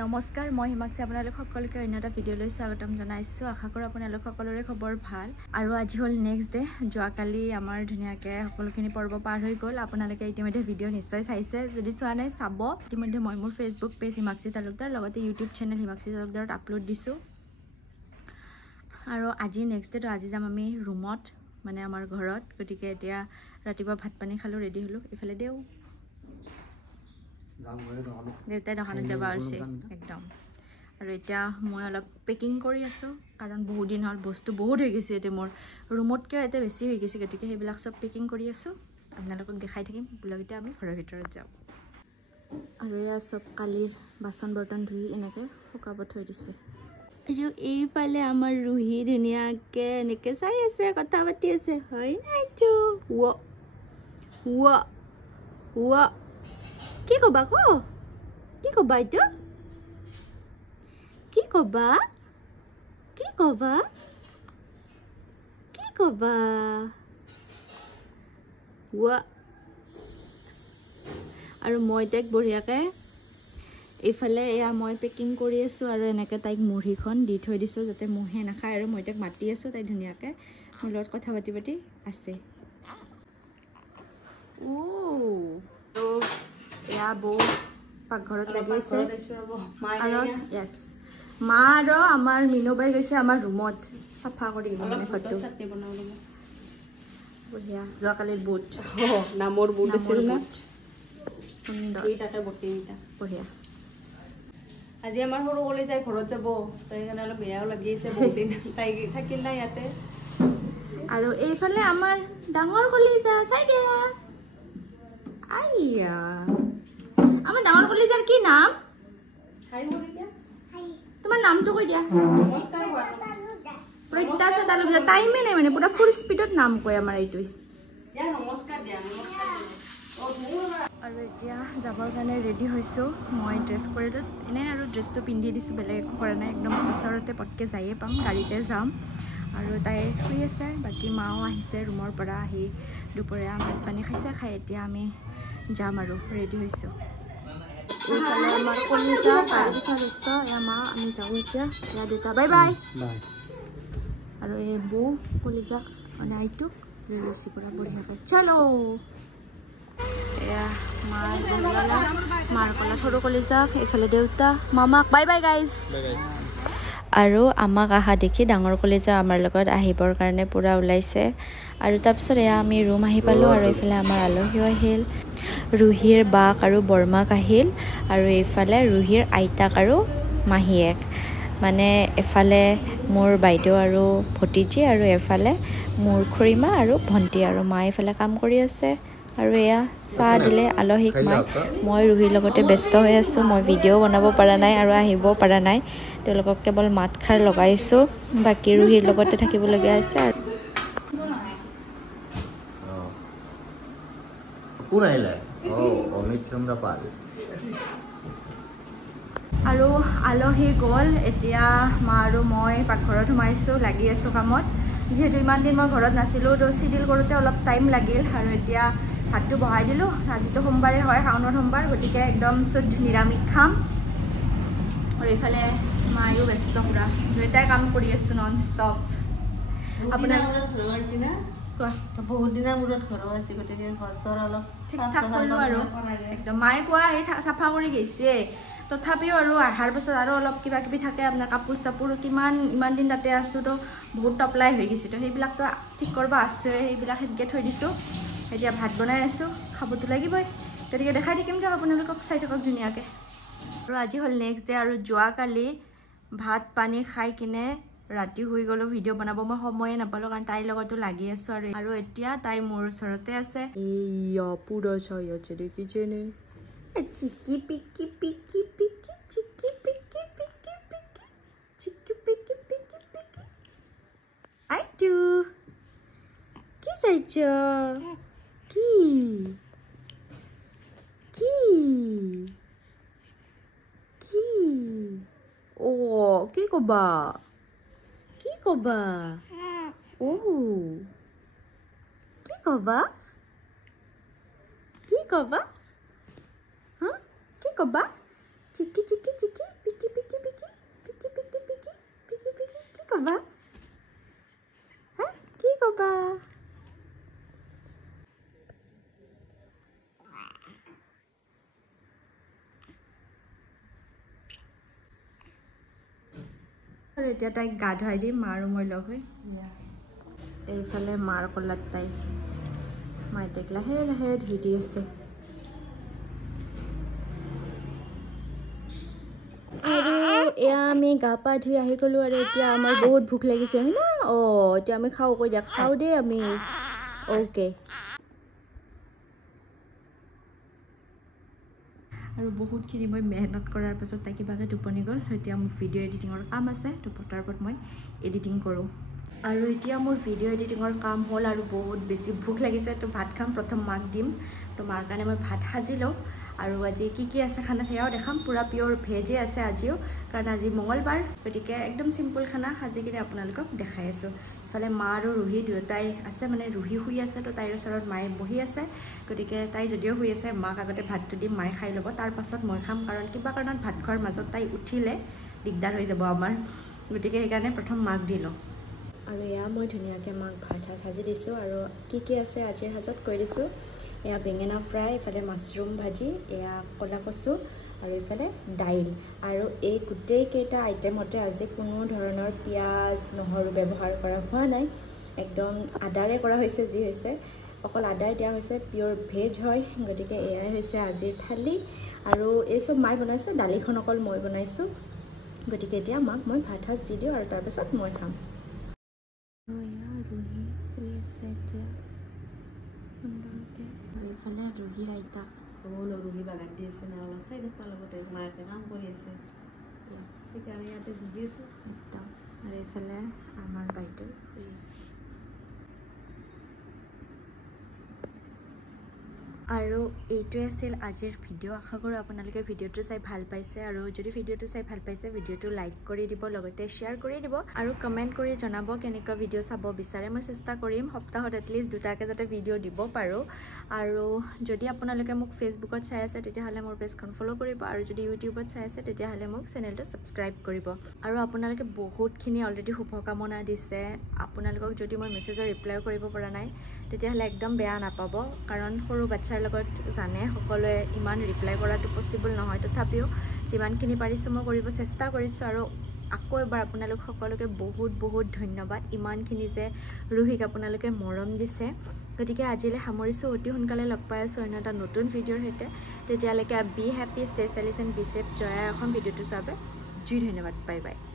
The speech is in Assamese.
নমস্কাৰ মই হিমাক্ষী আপোনালোক সকলোকে অন্য এটা ভিডিঅ'লৈ স্বাগতম জনাইছো আশা কৰো আপোনালোক সকলোৰে খবৰ ভাল আৰু আজি হল নেক্সট ডে যোৱাকালি আমাৰ ধুনিয়াকে সকলোখিনি পৰ্ব পাৰ হৈ গল আপোনালোকে ইতিমধ্যে ভিডিঅ' নিশ্চয় চাইছে যদি চোৱা নাই চাব ইতিমধ্যে মই মোৰ ফেসবুক পেজ হিমাক্ষী তালুকদাৰ লগতে ইউটিউব চেনেল হিমাক্ষী তালুকদাৰত আপলোড দিছো আৰু আজি নেক্সট ডে তো আজি যাম আমি ৰুমত মানে আমাৰ ঘৰত গটিকে এতিয়া ৰাতিপুৱা ভাত পানী খালো ৰেডি হলো ইফালে দেও দেউতাই দোকানত যাব আছে একদম আৰু এতিয়া মই অলপ পেকিং কৰি আছো কাৰণ বহুত দিন হল বস্তু বহুত হৈ গৈছে এতে মোৰ ৰুমতকে এতে বেছি হৈ গৈছে গতিকে সেইবিলাক সব পেকিং কৰি আছো আপোনালোকক দেখাই থাকিম ব্লগতে আমি ঘৰৰ ভিতৰত যাও আৰু এয়া সব কালিৰ বাচন বৰ্তন ধুই এনেকে শুকাব থৈ দিছে আৰু এইফালে আমাৰ ৰুহি ধুনিয়াকে এনেকে চাই আছে কথা পাতি আছে হয় নাইটো ৱা কি কবা কো কি কবা ইটো কি কবা কি কবা কি কবা ৱা আৰু মই তাইক বঢ়িয়াকে এইফালে এয়া মই পেকিং কৰি আছো আৰু এনেকে তাইক মুঢ়িখন দি থৈ দিছো যাতে মুহে নাখায় আৰু মই তাইক মাতি আছো তাই ধুনিয়াকে মোৰ লগত কথা পাতি পাতি আছে ও তো এয়া বৌ পাকঘৰত লাগি আছে আৰু ইয়েস মা আৰু আমাৰ মিনুবাই গৈছে আমাৰ ৰুমত সাফা কৰি মানে ফটো চাটনি বনাব বঢ়িয়া যোৱাকালিৰ বুট নামৰ বুট আছিল না সুন্দৰ এইটাতে বটিটা বঢ়িয়া আজি আমাৰ সৰু কলি যাই ঘৰত যাব তাই কাৰণে অলপ বেয়াও লাগি আছে বহুত দিন তাই থাকিল না ইয়াতে আৰু এইফালে আমাৰ ডাঙৰ কলি যা চাই দিয়া আইয়া আমাৰ ডাঙৰ কলিজাৰ কি নাম হাই বলি দিয়া হাই তোমাৰ নামটো কই দিয়া নমস্কাৰ প্ৰত্যাশা তালুকদাৰ টাইমে নাই মানে পুৰা ফুল স্পিডত নাম কয় আমাৰ এইটোই দিয়া নমস্কাৰ দিয়া আৰু এতিয়া যাবৰ কাৰণে ৰেডি হৈছো মই ড্ৰেছ কৰিলো এনে আৰু ড্ৰেছটো পিন্ধি দিছো বেলেগ কৰা নাই একদম ওচৰতে পটকে যাইয়ে পাম গাড়ীতে যাম আৰু তাই শুই আছে বাকি মাও আহিছে ৰুমৰ পৰা আহি দুপৰীয়া ভাত পানী খাইছে খাই এতিয়া আমি যাম আৰু ৰেডি হৈছো এইফালে আমাৰ কলিজা পিঠা ব্যস্ত এয়া মা আমি যাওঁ এতিয়া এয়া দেউতা বাই বাই আৰু এই বৌ কলিজাক মানে আইটোক ৰেলচি পৰা বঢ়িয়াকৈ চলো এয়া মাৰ কলত সৰু কলিজাক এইফালে দেউতা মামাক বাই বাই গাইজ আৰু আমাক আহা দেখি ডাঙৰ কলিজা আমাৰ লগত আহিবৰ কাৰণে পুৰা ওলাইছে আৰু তাৰপিছত এয়া আমি ৰুম আহি পালো আৰু এইফালে আমাৰ আলহীও আহিল ৰুহিৰ বাক আৰু বৰমাক আহিল আৰু এইফালে ৰুহিৰ আইতাক আৰু মাহীয়েক মানে এফালে মোৰ বাইদেউ আৰু ভতিজী আৰু এফালে মোৰ খুৰীমা আৰু ভণ্টি আৰু মা এইফালে কাম কৰি আছে আৰু এয়া চাহ দিলে আলহীক মই ৰুহিৰ লগতে ব্যস্ত হৈ আছো মই ভিডিঅ' বনাব পৰা নাই আৰু আহিব পৰা নাই তেওঁলোকক কেৱল মাত খাৰ লগাইছো বাকি ৰুহিৰ লগতে থাকিবলগীয়া হৈছে আৰু কোন আহিলে অমিত চন্দ্ৰ পাল আৰু আলহী গ'ল এতিয়া মা আৰু মই পাকঘৰত সোমাইছো লাগি আছো কামত যেহেতু ইমান দিন মই ঘৰত নাছিলো তো চিডিল কৰোতে অলপ টাইম লাগিল আৰু এতিয়া ভাতটো বহাই দিলো আজিতো সোমবাৰে হয় শাওনৰ সোমবাৰ গতিকে একদম শুদ্ধ নিৰামিষ খাম আৰু এইফালে মায়ো ব্যস্ত পুৰা দুইটাই কাম কৰি আছো নন ষ্টপ আপোনাৰ বহুত দিনৰ মূৰত ঘৰ আছে গতিকে ঘৰ অলপ ঠিক ঠাক কৰিলো আৰু একদম মায়ে কোৱা এই চাফা কৰি গৈছে তথাপিও আৰু আহাৰ পাছত আৰু অলপ কিবা কিবি থাকে আপোনাৰ কাপোৰ চাপোৰ কিমান ইমান দিন তাতে আছো তো বহুত টপলাই হৈ গৈছে তো সেইবিলাকতো ঠিক কৰিব আছে সেইবিলাক সেনেকৈ থৈ দিছোঁ এতিয়া ভাত বনাই আছো খাবতো লাগিবই গতিকে দেখাই থাকিম দিয়ক আপোনালোকক চাই থাকক ধুনীয়াকৈ আৰু আজি হ'ল নেক্সট ডে আৰু যোৱাকালি ভাত পানী খাই কিনে ৰাতি শুই গলো ভিডিঅ' বনাব মই সময়ে নাপালো কাৰণ তাইৰ লগতো লাগি আছো আৰু এতিয়া তাই মোৰ ওচৰতে আছে এইয়া পুৰা চাই আছে দেখিছেনে চিকি পিকি পিকি পিকি চিকি পিকি পিকি পিকি চিকি পিকি পিকি পিকি আইটু কি চাইছ কি কি কি ও কি কবা কি কবা ও কি কবা কি কবা হা কি কবা চিকি চিকি চিকি পিকি পিকি পিকি পিকি পিকি পিকি পিকি পিকি কি কবা হা কি কবা আৰু এতিয়া তাইক গা ধুৱাই দিম মা আৰু মই লগ হৈ এইফালে মাৰ কলাত তাই মায়ে তাইক লাহে লাহে ধুই দি আছে আৰু এয়া আমি গা পা ধুই আহি গ'লো আৰু এতিয়া আমাৰ বহুত ভোক লাগিছে হয় না এতিয়া আমি খাওঁ কৈ দিয়া খাওঁ দেই আমি অ'কে আৰু বহুতখিনি মই মেহনত কৰাৰ পাছত তাই কিবাকৈ টোপনি গ'ল এতিয়া মোৰ ভিডিঅ' এডিটিঙৰ কাম আছে তো পটাপট মই এডিটিং কৰোঁ আৰু এতিয়া মোৰ ভিডিঅ' এডিটিঙৰ কাম হ'ল আৰু বহুত বেছি ভোক লাগিছে তো ভাত খাম প্ৰথম মাক দিম তো মাৰ কাৰণে মই ভাত সাজি লওঁ আৰু আজি কি আছে খানা সেয়াও দেখাম পুৰা পিয়ৰ ভেজে আছে আজিও কাৰণ আজি মঙ্গলবাৰ গতিকে একদম সিম্পল খানা সাজি কিনে আপোনালোকক দেখাই আছোঁ ইফালে মা আৰু ৰুহি দুয়োটাই আছে মানে ৰুহি শুই আছে তো তাইৰ ওচৰত মায়ে বহি আছে গতিকে তাই যদিও শুই আছে মাক আগতে ভাতটো দিম মায়ে খাই ল'ব তাৰ পাছত মই খাম কাৰণ কিবা কাৰণত ভাত খোৱাৰ মাজত তাই উঠিলে দিগদাৰ হৈ যাব আমাৰ গতিকে সেইকাৰণে প্ৰথম মাক দি লওঁ আৰু এয়া মই ধুনীয়াকৈ মাক ভাত সাজি দিছোঁ আৰু কি আছে আজিৰ সাজত কৈ দিছোঁ এয়া বেঙেনা ফ্ৰাই ইফালে মাছৰুম ভাজি এয়া কলা কচু আৰু ইফালে দাইল আৰু এই গোটেইকেইটা আইটেমতে আজি কোনো ধৰণৰ পিঁয়াজ নহৰু ব্যৱহাৰ কৰা হোৱা নাই একদম আদাৰে কৰা হৈছে যি হৈছে অকল আদাই দিয়া হৈছে পিয়ৰ ভেজ হয় গতিকে এয়াই হৈছে আজিৰ থালি আৰু এই চব মায়ে বনাইছে দালিখন অকল মই বনাইছোঁ গতিকে এতিয়া মাক মই ভাত সাজ দি দিওঁ আৰু তাৰপিছত মই খাম ৰুহি শুই আছে এতিয়া সুন্দৰকৈ আৰু এইফালে ৰুহি আইতা ৰুহি বাগান দি আছে না অলপ চাই দেখুৱাৰ লগতে মাকে কাম কৰি আছে সেইকাৰণে ইয়াতে ভুগি আছোঁ একদম আৰু এইফালে আমাৰ বাইদেউ শুই আছে আৰু এইটোৱে আছিল আজিৰ ভিডিঅ' আশা কৰোঁ আপোনালোকে ভিডিঅ'টো চাই ভাল পাইছে আৰু যদি ভিডিঅ'টো চাই ভাল পাইছে ভিডিঅ'টো লাইক কৰি দিব লগতে শ্বেয়াৰ কৰি দিব আৰু কমেণ্ট কৰি জনাব কেনেকুৱা ভিডিঅ' চাব বিচাৰে মই চেষ্টা কৰিম সপ্তাহত এটলিষ্ট দুটাকৈ যাতে ভিডিঅ' দিব পাৰোঁ আৰু যদি আপোনালোকে মোক ফেচবুকত চাই আছে তেতিয়াহ'লে মোৰ পেজখন ফ'ল' কৰিব আৰু যদি ইউটিউবত চাই আছে তেতিয়াহ'লে মোক চেনেলটো ছাবস্ক্ৰাইব কৰিব আৰু আপোনালোকে বহুতখিনি অলৰেডি শুভকামনা দিছে আপোনালোকক যদি মই মেছেজৰ ৰিপ্লাইও কৰিব পৰা নাই তেতিয়াহ'লে একদম বেয়া নাপাব কাৰণ সৰু বাচ্ছাৰ লগত জানে সকলোৱে ইমান ৰিপ্লাই কৰাটো পচিবল নহয় তথাপিও যিমানখিনি পাৰিছোঁ মই কৰিব চেষ্টা কৰিছোঁ আৰু আকৌ এবাৰ আপোনালোক সকলোকে বহুত বহুত ধন্যবাদ ইমানখিনি যে ৰুহিক আপোনালোকে মৰম দিছে গতিকে আজিলৈ সামৰিছোঁ অতি সোনকালে লগ পাই আছোঁ অন্য এটা নতুন ভিডিঅ'ৰ সৈতে তেতিয়ালৈকে be happy stay stylish and be safe জয়া এখন ভিডিঅ'টো চাব ধন্যবাদ বাই বাই